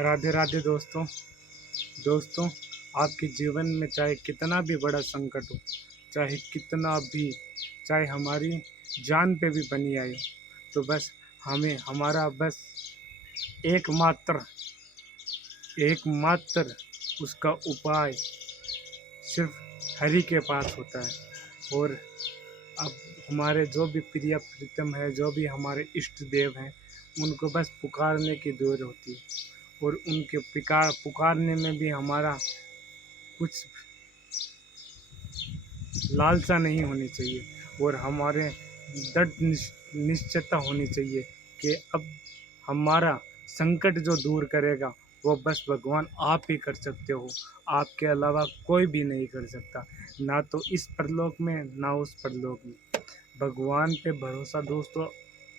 राधे राधे दोस्तों। दोस्तों, आपके जीवन में चाहे कितना भी बड़ा संकट हो, चाहे कितना भी, चाहे हमारी जान पे भी बनी आए, तो बस हमें हमारा बस एकमात्र एकमात्र उसका उपाय सिर्फ हरि के पास होता है। और अब हमारे जो भी प्रिय प्रीतम है, जो भी हमारे इष्ट देव हैं, उनको बस पुकारने की देर होती है। और उनके पुकारने में भी हमारा कुछ लालसा नहीं होनी चाहिए, और हमारे दृढ़ निश्चयता होनी चाहिए कि अब हमारा संकट जो दूर करेगा वो बस भगवान आप ही कर सकते हो। आपके अलावा कोई भी नहीं कर सकता, ना तो इस परलोक में ना उस परलोक में। भगवान पे भरोसा दोस्तों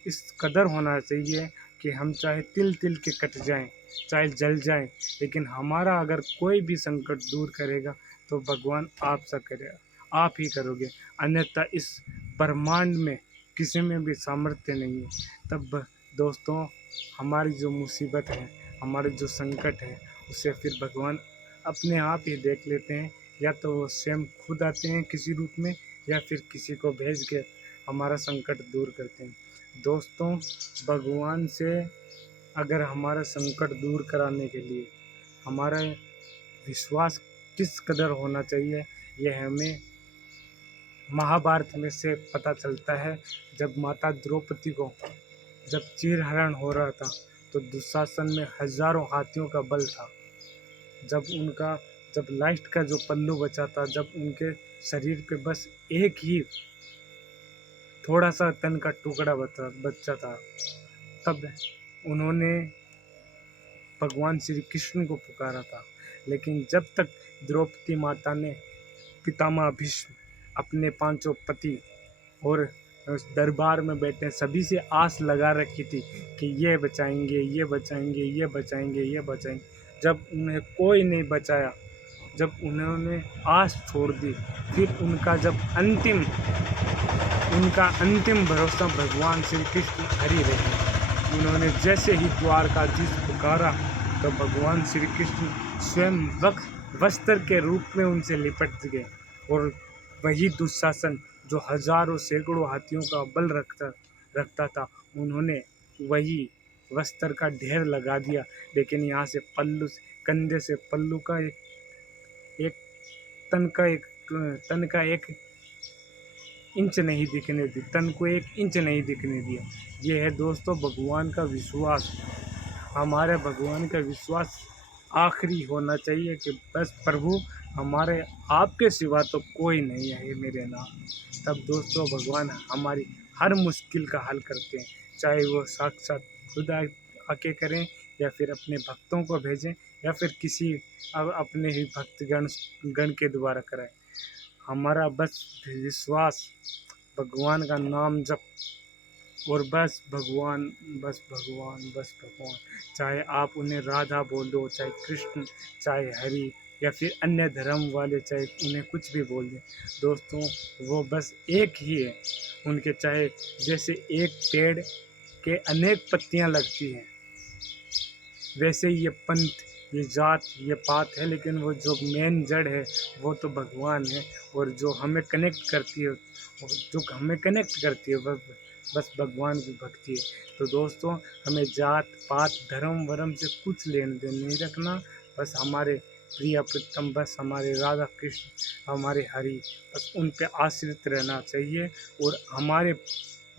इस कदर होना चाहिए कि हम चाहे तिल तिल के कट जाएं, चाहे जल जाएं, लेकिन हमारा अगर कोई भी संकट दूर करेगा तो भगवान आपसे करेगा, आप ही करोगे। अन्यथा इस ब्रह्मांड में किसी में भी सामर्थ्य नहीं है। तब दोस्तों, हमारी जो मुसीबत है, हमारे जो संकट है, उसे फिर भगवान अपने आप ही देख लेते हैं। या तो वो स्वयं खुद आते हैं किसी रूप में, या फिर किसी को भेज के हमारा संकट दूर करते हैं। दोस्तों, भगवान से अगर हमारा संकट दूर कराने के लिए हमारा विश्वास किस कदर होना चाहिए, यह हमें महाभारत में से पता चलता है। जब माता द्रौपदी को जब चीरहरण हो रहा था, तो दुशासन में हजारों हाथियों का बल था। जब लास्ट का जो पल्लू बचा था, जब उनके शरीर पे बस एक ही थोड़ा सा तन का टुकड़ा बचा था, तब उन्होंने भगवान श्री कृष्ण को पुकारा था। लेकिन जब तक द्रौपदी माता ने पितामह भीष्म, अपने पांचों पति और उस दरबार में बैठे सभी से आस लगा रखी थी कि ये बचाएंगे, ये बचाएंगे, ये बचाएंगे, ये बचाएंगे, जब उन्हें कोई नहीं बचाया, जब उन्होंने आस छोड़ दी, फिर उनका अंतिम भरोसा भगवान श्री कृष्ण हरि रहे। उन्होंने जैसे ही द्वारकाधीश पुकारा, तो भगवान श्री कृष्ण स्वयं वस्त्र के रूप में उनसे लिपट गए। और वही दुशासन जो हजारों सैकड़ों हाथियों का बल रखता था, उन्होंने वही वस्त्र का ढेर लगा दिया। लेकिन यहाँ से कंधे से पल्लू का एक तन का एक इंच नहीं दिखने दी, तन को एक इंच नहीं दिखने दिया। ये है दोस्तों भगवान का विश्वास। हमारे भगवान का विश्वास आखिरी होना चाहिए कि बस प्रभु हमारे आपके सिवा तो कोई नहीं है मेरे नाम। तब दोस्तों भगवान हमारी हर मुश्किल का हल करते हैं, चाहे वो साक्षात खुद आके करें, या फिर अपने भक्तों को भेजें, या फिर किसी अपने ही भक्तगण के द्वारा कराएं। हमारा बस विश्वास, भगवान का नाम जप, और बस भगवान, बस भगवान, बस भगवान। चाहे आप उन्हें राधा बोल दो, चाहे कृष्ण, चाहे हरि, या फिर अन्य धर्म वाले चाहे उन्हें कुछ भी बोल दें, दोस्तों वो बस एक ही है। उनके चाहे जैसे एक पेड़ के अनेक पत्तियां लगती हैं, वैसे ही ये पंथ, ये जात, ये पात है, लेकिन वो जो मेन जड़ है वो तो भगवान है। और जो हमें कनेक्ट करती है, बस भगवान की भक्ति है। तो दोस्तों, हमें जात पात धर्म वर्म से कुछ लेन देन नहीं रखना। बस हमारे प्रिय प्रीतम, बस हमारे राधा कृष्ण, हमारे हरि, बस उन पे आश्रित रहना चाहिए। और हमारे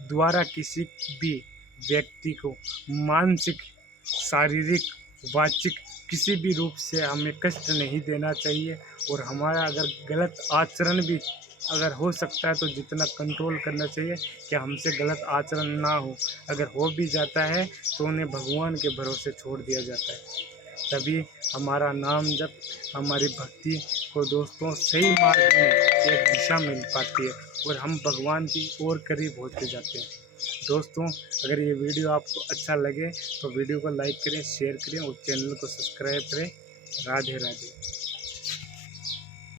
द्वारा किसी भी व्यक्ति को मानसिक, शारीरिक, वाचिक किसी भी रूप से हमें कष्ट नहीं देना चाहिए। और हमारा अगर गलत आचरण भी अगर हो सकता है तो जितना कंट्रोल करना चाहिए कि हमसे गलत आचरण ना हो। अगर हो भी जाता है तो उन्हें भगवान के भरोसे छोड़ दिया जाता है। तभी हमारा नाम जप, हमारी भक्ति को दोस्तों सही मार्ग में एक दिशा मिल पाती है, और हम भगवान की ओर करीब होते जाते हैं। दोस्तों, अगर ये वीडियो आपको अच्छा लगे तो वीडियो को लाइक करें, शेयर करें और चैनल को सब्सक्राइब करें। राधे राधे।